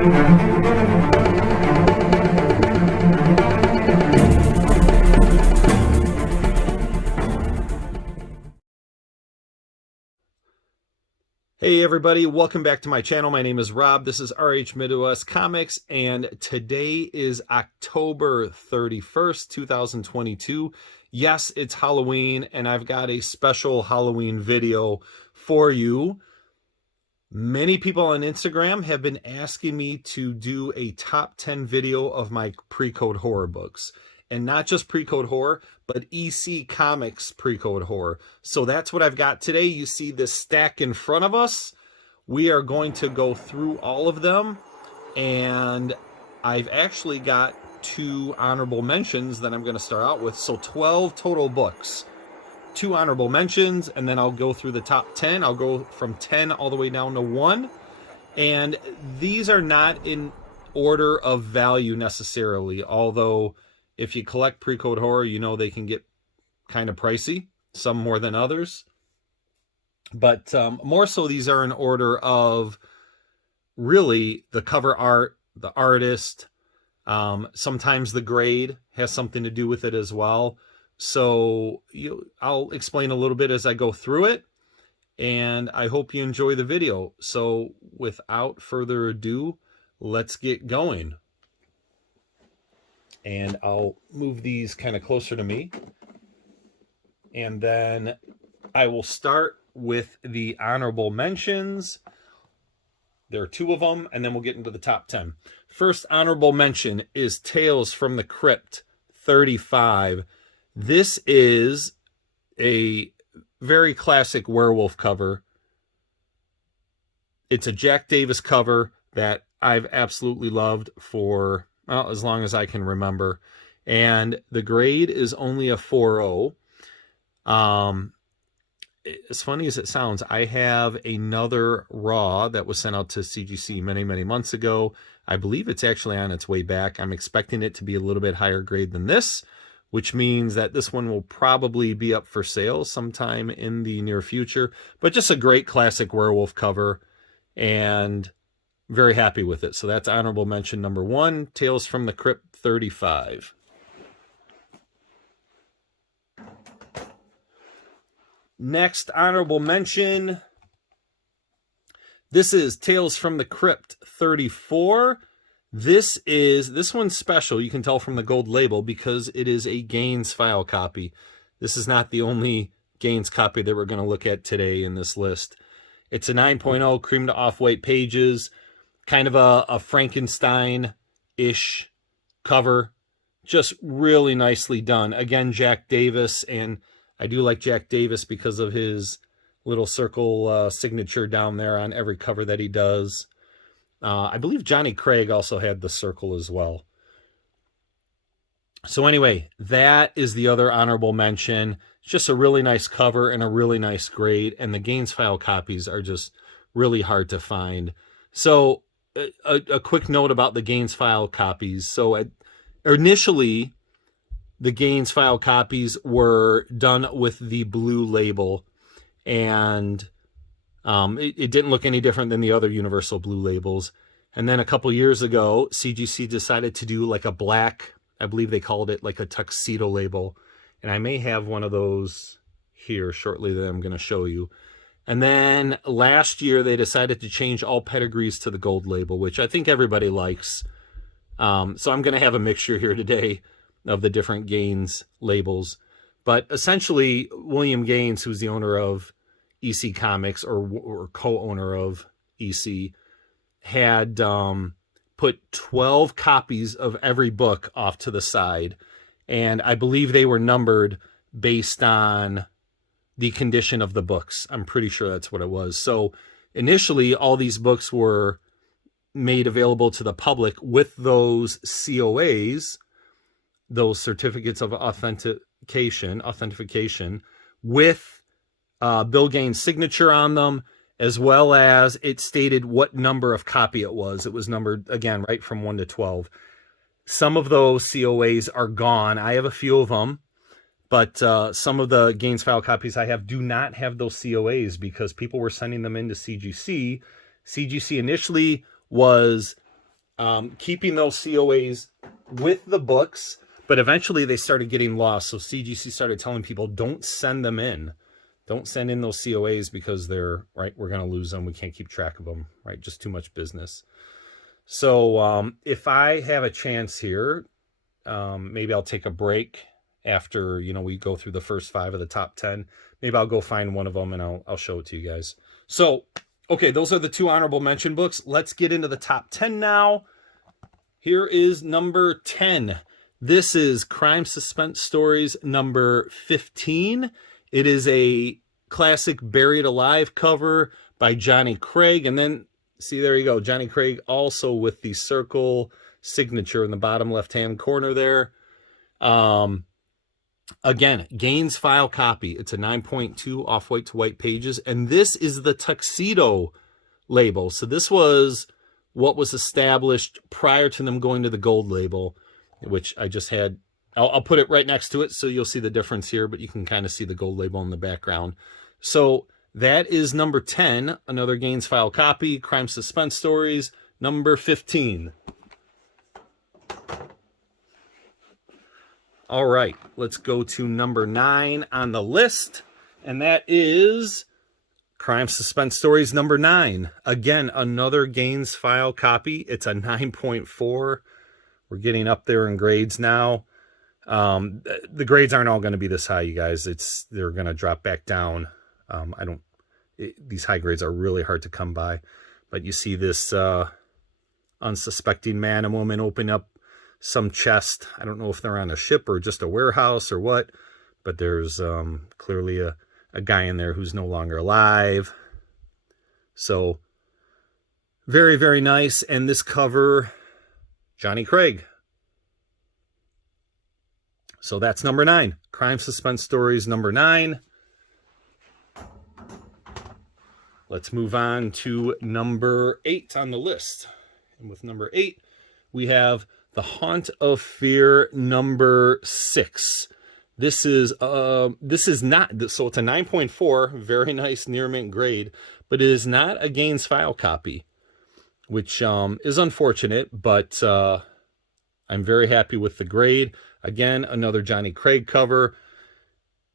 Hey everybody, welcome back to my channel. My name is Rob. This is RH Midwest Comics, and today is October 31st, 2022. Yes, it's Halloween, and I've got a special Halloween video for you. Many people on Instagram have been asking me to do a top 10 video of my pre-code horror books. And not just pre-code horror, but EC Comics pre-code horror. So that's what I've got today. You see this stack in front of us. We are going to go through all of them. And I've actually got 2 honorable mentions that I'm going to start out with. So 12 total books. 2 honorable mentions, and then I'll go through the top 10. I'll go from 10 all the way down to 1. And these are not in order of value necessarily, although if you collect pre-code horror, you know they can get kind of pricey, some more than others. But more so, these are in order of really the cover art, the artist. Sometimes the grade has something to do with it as well. So I'll explain a little bit as I go through it, and I hope you enjoy the video. So without further ado, let's get going. And I'll move these kind of closer to me. And then I will start with the honorable mentions. There are 2 of them, and then we'll get into the top 10. First honorable mention is Tales from the Crypt 35. This is a very classic werewolf cover. It's a Jack Davis cover that I've absolutely loved for, well, as long as I can remember. And the grade is only a 4.0. As funny as it sounds, I have another raw that was sent out to CGC many, many months ago. I believe it's actually on its way back. I'm expecting it to be a little bit higher grade than this, which means that this one will probably be up for sale sometime in the near future. But just a great classic werewolf cover, and very happy with it. So that's honorable mention number 1, Tales from the Crypt 35. Next honorable mention, this is Tales from the Crypt 34. This one's special. You can tell from the gold label because it is a Gaines file copy. This is not the only Gaines copy that we're going to look at today in this list. It's a 9.0 cream to off-white pages, kind of a Frankenstein-ish cover. Just really nicely done. Again, Jack Davis, and I do like Jack Davis because of his little circle signature down there on every cover that he does. I believe Johnny Craig also had the circle as well. So anyway, that is the other honorable mention. It's just a really nice cover and a really nice grade, and the Gaines file copies are just really hard to find. So a quick note about the Gaines file copies. So initially, the Gaines file copies were done with the blue label, and it didn't look any different than the other Universal blue labels. And then a couple years ago, CGC decided to do like a black, I believe they called it like a tuxedo label. And I may have one of those here shortly that I'm going to show you. And then last year, they decided to change all pedigrees to the gold label, which I think everybody likes. So I'm going to have a mixture here today of the different Gaines labels. But essentially, William Gaines, who's the owner of EC Comics, or co-owner of EC, had put 12 copies of every book off to the side. And I believe they were numbered based on the condition of the books. I'm pretty sure that's what it was. So initially, all these books were made available to the public with those COAs, those certificates of authentication, with Bill Gaines' signature on them, as well as it stated what number of copy it was. It was numbered, again, right from 1 to 12. Some of those COAs are gone. I have a few of them, but some of the Gaines file copies I have do not have those COAs because people were sending them into CGC. CGC initially was keeping those COAs with the books, but eventually they started getting lost. So CGC started telling people, don't send them in. Don't send in those COAs because they're, right, we're going to lose them. We can't keep track of them, right? Just too much business. So if I have a chance here, maybe I'll take a break after, we go through the first 5 of the top 10. Maybe I'll go find one of them and I'll show it to you guys. So, okay, those are the 2 honorable mention books. Let's get into the top 10 now. Here is number 10. This is Crime Suspense Stories number 15. It is a classic Buried Alive cover by Johnny Craig. And then, see, there you go. Johnny Craig also with the circle signature in the bottom left-hand corner there. Again, Gaines file copy. It's a 9.2 off-white to white pages. And this is the tuxedo label. So this was what was established prior to them going to the gold label, which I just had. I'll put it right next to it so you'll see the difference here, but you can kind of see the gold label in the background. So that is number 10, another Gaines file copy, Crime Suspense Stories, number 15. All right, let's go to number 9 on the list, and that is Crime Suspense Stories number 9. Again, another Gaines file copy. It's a 9.4. We're getting up there in grades now. The grades aren't all going to be this high, you guys. They're going to drop back down. These high grades are really hard to come by, but you see this unsuspecting man and woman open up some chest. I don't know if they're on a ship or just a warehouse or what, but there's clearly a guy in there who's no longer alive. So very, very nice. And this cover, Johnny Craig. So that's number 9. Crime Suspense Stories number 9. Let's move on to number 8 on the list. And with number 8, we have The Haunt of Fear number 6. This is not, so it's a 9.4, very nice near mint grade, but it is not a Gaines file copy, which is unfortunate, but I'm very happy with the grade. Again, another Johnny Craig cover.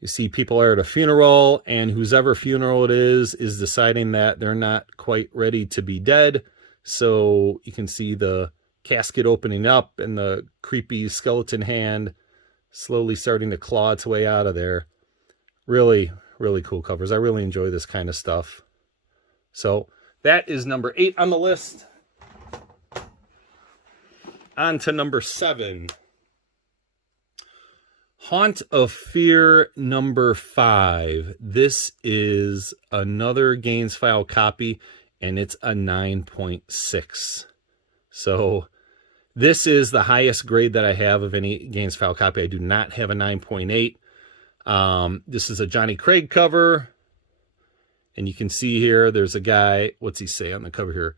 You see people are at a funeral, and whoever funeral it is deciding that they're not quite ready to be dead. So you can see the casket opening up and the creepy skeleton hand slowly starting to claw its way out of there. Really, really cool covers. I really enjoy this kind of stuff. So that is number 8 on the list. On to number 7. Haunt of Fear number 5. This is another Gaines file copy, and it's a 9.6. So this is the highest grade that I have of any Gaines file copy. I do not have a 9.8. This is a Johnny Craig cover, and you can see here there's a guy. What's he say on the cover here?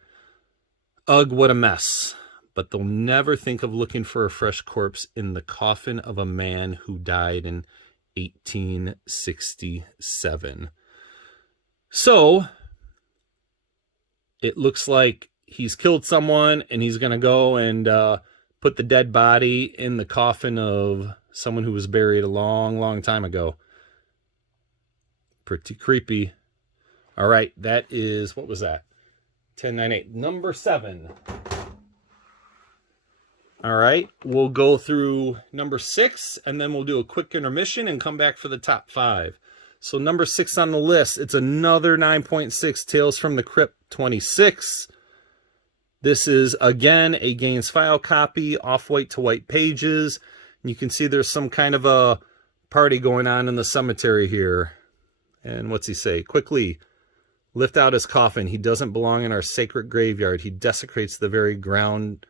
Ugh, what a mess. But they'll never think of looking for a fresh corpse in the coffin of a man who died in 1867. So it looks like he's killed someone, and he's going to go and put the dead body in the coffin of someone who was buried a long, long time ago. Pretty creepy. All right, that is, what was that? 1098. Number 7. All right, we'll go through number 6, and then we'll do a quick intermission and come back for the top 5. So number 6 on the list, it's another 9.6, Tales from the Crypt 26. This is, again, a Gaines file copy, off-white to white pages. And you can see there's some kind of a party going on in the cemetery here. And what's he say? Quickly, lift out his coffin. He doesn't belong in our sacred graveyard. He desecrates the very ground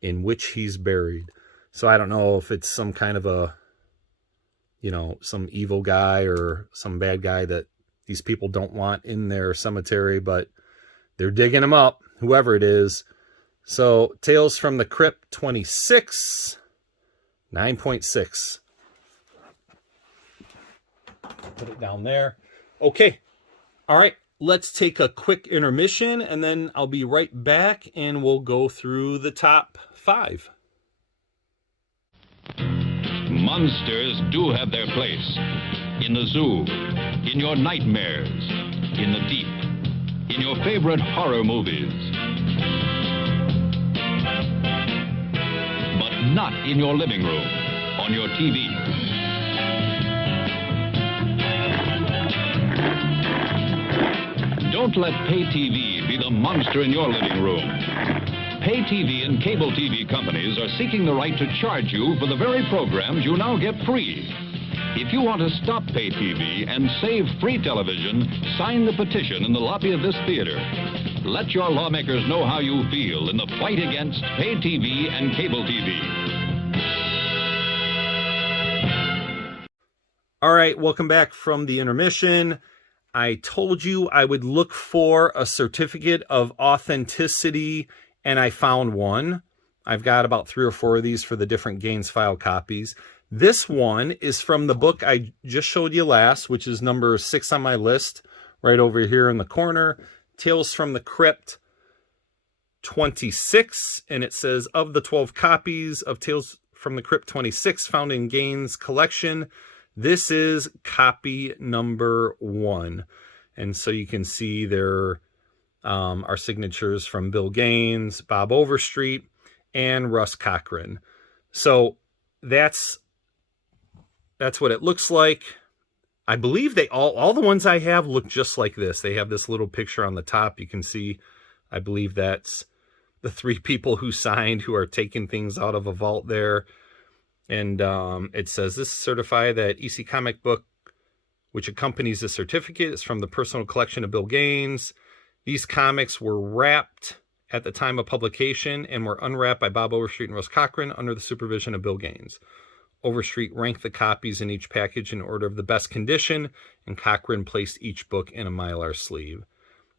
in which he's buried. So I don't know if it's some kind of a, some evil guy or some bad guy that these people don't want in their cemetery, but they're digging him up, whoever it is. So Tales from the Crypt 26, 9.6. Put it down there. Okay. All right. let's take a quick intermission, and then I'll be right back, and we'll go through the top 5. Monsters do have their place. In the zoo, in your nightmares, in the deep, in your favorite horror movies. But not in your living room, on your TV. Don't let pay TV be the monster in your living room. Pay TV and cable TV companies are seeking the right to charge you for the very programs you now get free. If you want to stop pay TV and save free television, sign the petition in the lobby of this theater. Let your lawmakers know how you feel in the fight against pay TV and cable TV. All right, welcome back from the intermission. I told you I would look for a certificate of authenticity, and I found one. I've got about 3 or 4 of these for the different Gaines file copies. This one is from the book I just showed you last, which is number 6 on my list, right over here in the corner, Tales from the Crypt 26, and it says, of the 12 copies of Tales from the Crypt 26 found in Gaines' collection, this is copy number 1. And so you can see there are signatures from Bill Gaines, Bob Overstreet, and Russ Cochran. So that's what it looks like. I believe they all the ones I have look just like this. They have this little picture on the top. You can see, I believe that's the 3 people who signed, who are taking things out of a vault there. And it says, this certify that EC comic book, which accompanies the certificate, is from the personal collection of Bill Gaines. These comics were wrapped at the time of publication and were unwrapped by Bob Overstreet and Russ Cochran under the supervision of Bill Gaines. Overstreet ranked the copies in each package in order of the best condition, and Cochran placed each book in a Mylar sleeve.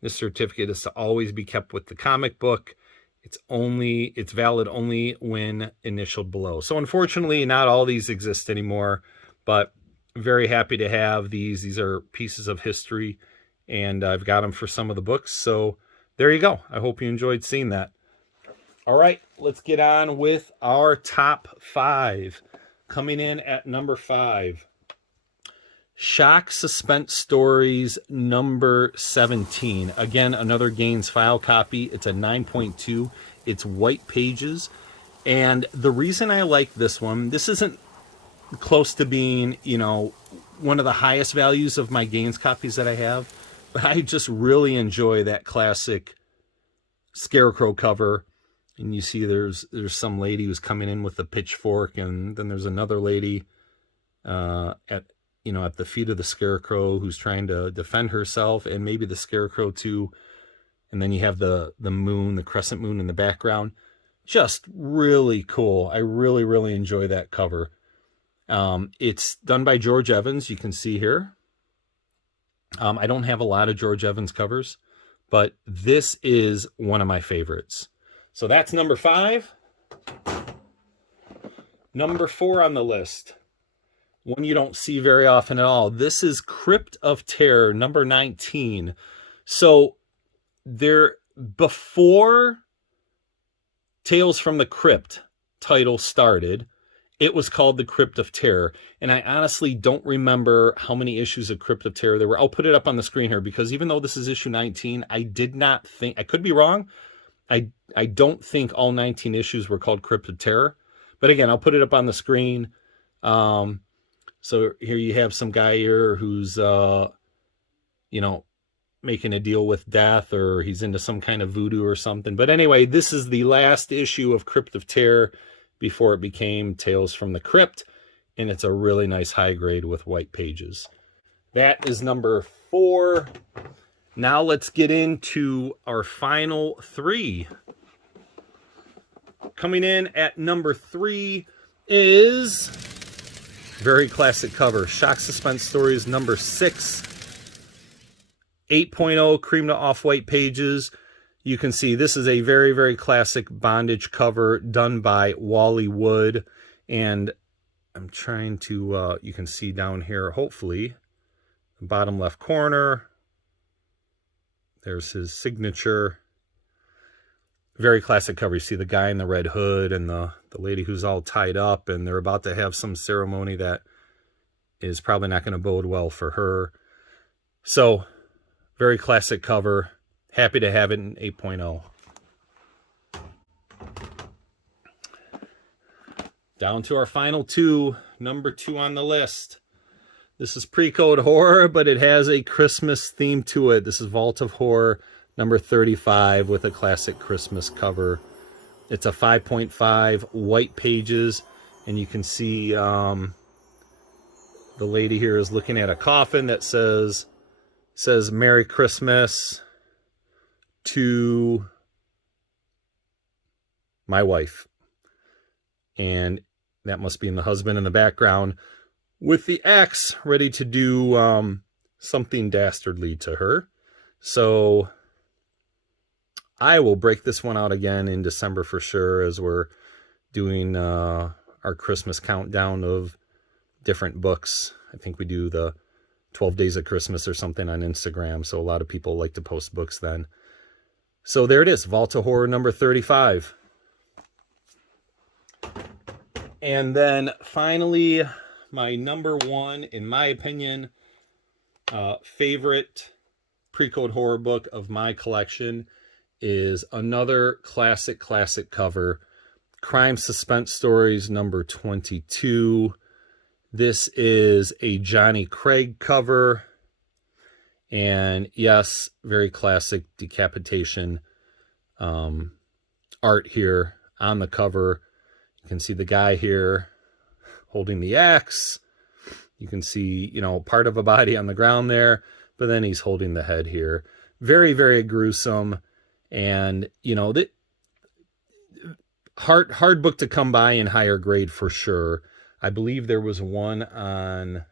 This certificate is to always be kept with the comic book. It's valid only when initialed below. So unfortunately, not all these exist anymore, but very happy to have these. These are pieces of history, and I've got them for some of the books. So there you go. I hope you enjoyed seeing that. All right, let's get on with our top 5. Coming in at number 5, Shock Suspense Stories number 17. Again, another Gaines file copy. It's a 9.2. It's white pages. And the reason I like this one, this isn't close to being, one of the highest values of my Gaines copies that I have, but I just really enjoy that classic Scarecrow cover. And you see there's some lady who's coming in with a pitchfork, and then there's another lady at the feet of the Scarecrow who's trying to defend herself, and maybe the Scarecrow too. And then you have the moon, the crescent moon in the background. Just really cool. I really, really enjoy that cover. It's done by George Evans, you can see here. I don't have a lot of George Evans covers, but this is one of my favorites. So that's number 5. Number 4 on the list, one you don't see very often at all. This is Crypt of Terror, number 19. So before Tales from the Crypt title started, it was called the Crypt of Terror. And I honestly don't remember how many issues of Crypt of Terror there were. I'll put it up on the screen here, because even though this is issue 19, I did not think, I could be wrong, I don't think all 19 issues were called Crypt of Terror. But again, I'll put it up on the screen. So here you have some guy here who's, making a deal with death, or he's into some kind of voodoo or something. But anyway, this is the last issue of Crypt of Terror before it became Tales from the Crypt. And it's a really nice high grade with white pages. That is number 4. Now let's get into our final 3. Coming in at number 3 is very classic cover, Shock Suspense Stories number 6. 8.0 cream to off-white pages. You can see this is a very, very classic bondage cover done by Wally Wood. And I'm trying to, you can see down here, hopefully, the bottom left corner. There's his signature. Very classic cover. You see the guy in the red hood and the lady who's all tied up, and they're about to have some ceremony that is probably not going to bode well for her. So, very classic cover. Happy to have it in 8.0. Down to our final two. Number 2 on the list. This is Pre-Code Horror, but it has a Christmas theme to it. This is Vault of Horror, number 35, with a classic Christmas cover. It's a 5.5, white pages, and you can see the lady here is looking at a coffin that says Merry Christmas to my wife. And that must be in the husband in the background with the axe ready to do something dastardly to her. So I will break this one out again in December for sure, as we're doing our Christmas countdown of different books. I think we do the 12 Days of Christmas or something on Instagram, so a lot of people like to post books then. So there it is, Vault of Horror number 35. And then finally, my number 1, in my opinion, favorite Pre-Code Horror book of my collection is another classic cover, Crime Suspense Stories number 22. This is a Johnny Craig cover. And yes, very classic decapitation art here on the cover. You can see the guy here holding the axe. You can see, part of a body on the ground there, but then he's holding the head here. Very, very gruesome. And, the hard book to come by in higher grade for sure. I believe there was one on,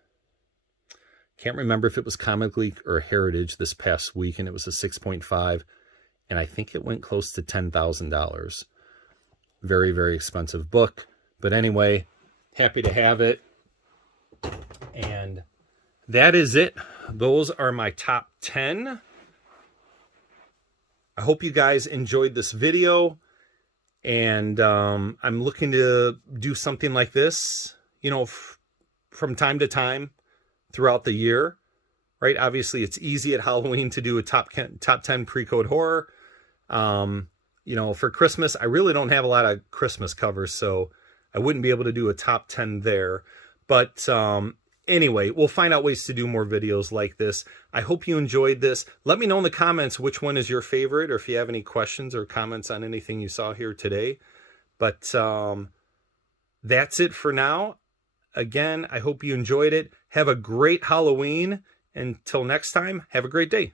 can't remember if it was Comic Leak or Heritage this past week, and it was a 6.5, and I think it went close to $10,000. Very, very expensive book. But anyway, happy to have it. And that is it. Those are my top 10. I hope you guys enjoyed this video. And I'm looking to do something like this, from time to time throughout the year. Right? Obviously, it's easy at Halloween to do a top 10 Pre-Code Horror. For Christmas, I really don't have a lot of Christmas covers, so I wouldn't be able to do a top 10 there. But anyway, we'll find out ways to do more videos like this. I hope you enjoyed this. Let me know in the comments which one is your favorite, or if you have any questions or comments on anything you saw here today. But that's it for now. Again, I hope you enjoyed it. Have a great Halloween. Until next time, have a great day.